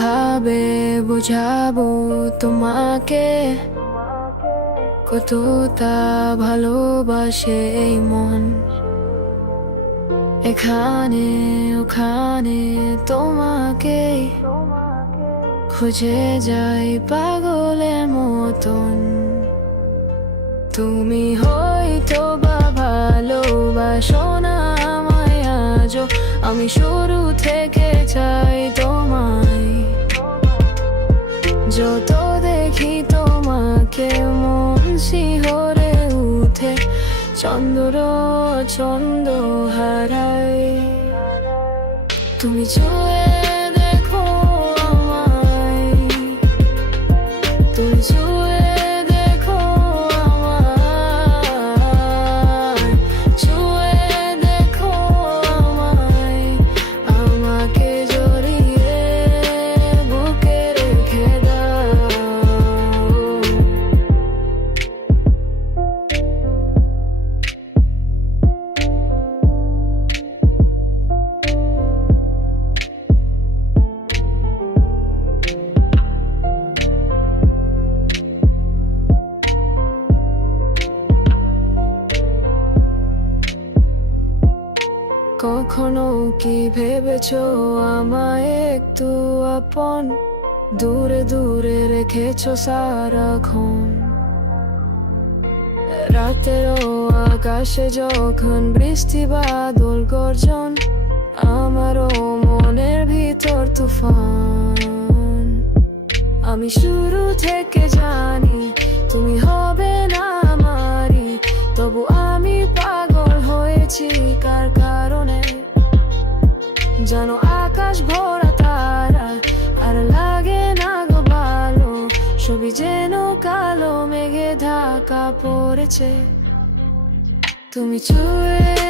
ভাবে বোঝাবো তোমাকে, কতটা ভালোবাসে এই মন। এখানে ওখানে তোমাকে খুঁজে যাই পাগলের মতন। তুমি হয়তো বা ভালোবাসো না আমায় আজও, আমি শুরু থেকে চাই তোমায়। যত দেখি তোমাকে মন শিহরে উঠে, চন্দ্র ছন্দ হারায়। তুমি ছুঁয়ে দেখো আমায়, তুমি ছুঁয়ে দেখো আমায়, ছুঁয়ে দেখো আমায়, আমাকে জড়িয়ে বুকে রেখে দাও। কখনো কি ভেবেছো আমায় একটু আপন, দূরে দূরে রেখেছো সারাক্ষণ। রাতেরও আকাশে যখন বৃষ্টি বাদল গর্জন, আমারও মনের ভিতর তুফান। আমি শুরু থেকে জানি তুমি হবে না আমারই, তবু আমি পাগল হয়েছি কার কারণে। জানো আকাশ ভরা তারা আর লাগে না গো ভালো, ছবি যেন কালো মেঘে ঢাকা পড়েছে। তুমি ছুঁয়ে